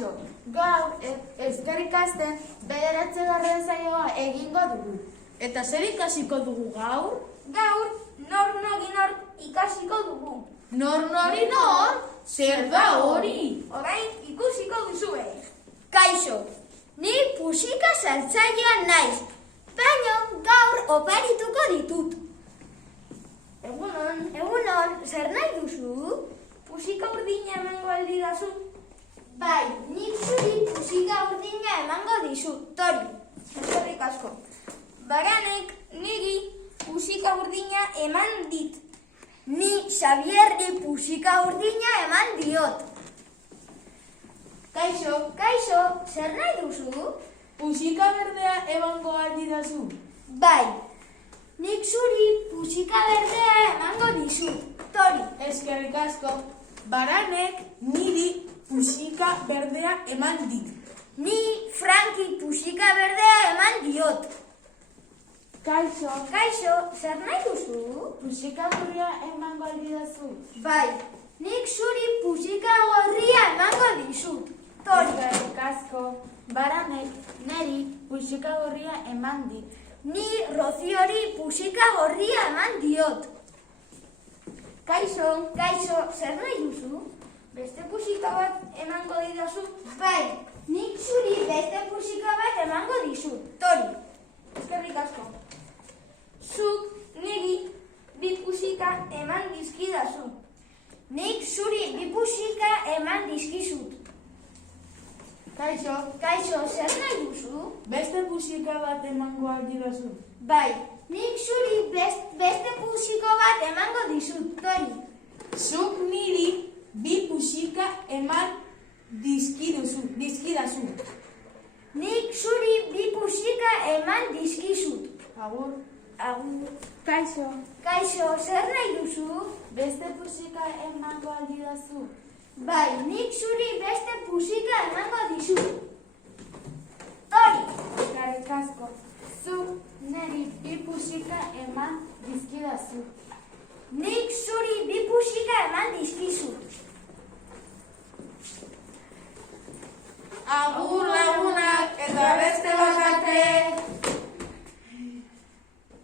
Kaixo, gaur euskara ikasten 9. saioa egingo dugu. Eta zer ikasiko dugu gaur? Gaur, nor ikasiko dugu. Nori nor? Zer da hori? Orain ikusiko duzue. Kaixo, ni musika saltzailea naiz, baina gaur oparituko ditut. Egunon, zer nahi duzu? Musika urdina emango aldidazu. Bai, nik zuri musika urdina emango dizut, Tori. Eskerrik asko. Baranek niri musika urdina eman dit. Ni Xabierri musika urdina eman diot. Kaixo, zer nahi duzu? Musika berdea emango aldidazu. Bai, nik zuri musika berdea emango dizut, Tori. Eskerrik asko. Baranek niri musika berdea eman dit. Ni Franki musika berdea eman diot. Kaixo, Zer nahi duzu? musika gorria emango aldidazu. Bai, nik zuri musika gorria emango dizut, Tori. Eskerrik asko. Baranek niri musika gorria eman dit. Ni Roziori musika gorria eman diot. Kaixo, zer nahi duzu? Beste musika bat emango didazu. Bai, nik zuri beste musika bat emango dizut, Tori. Eskerrik asko. Zuk niri bi musika eman dizkidazu. Nik zuri bi musika eman dizkizut. Kaixo, Zer nahi duzu? beste musika bat emango aldidazu. Bai, nik zuri beste musika bat emango dizut, Tori. Zuk niri bi musika eman dizkidazu. Nik zuri bi musika eman dizkizut. Agur. Kaixo, zer nahi duzu? Beste musika emango aldidazu. Bai, nik zuri beste musika emango dizut. Tori. Eskerrik asko. Zuk niri bi musika eman dizkidazu. Nik zuri bi musika eman dizkizut. Agur lagunak eta beste bat arte.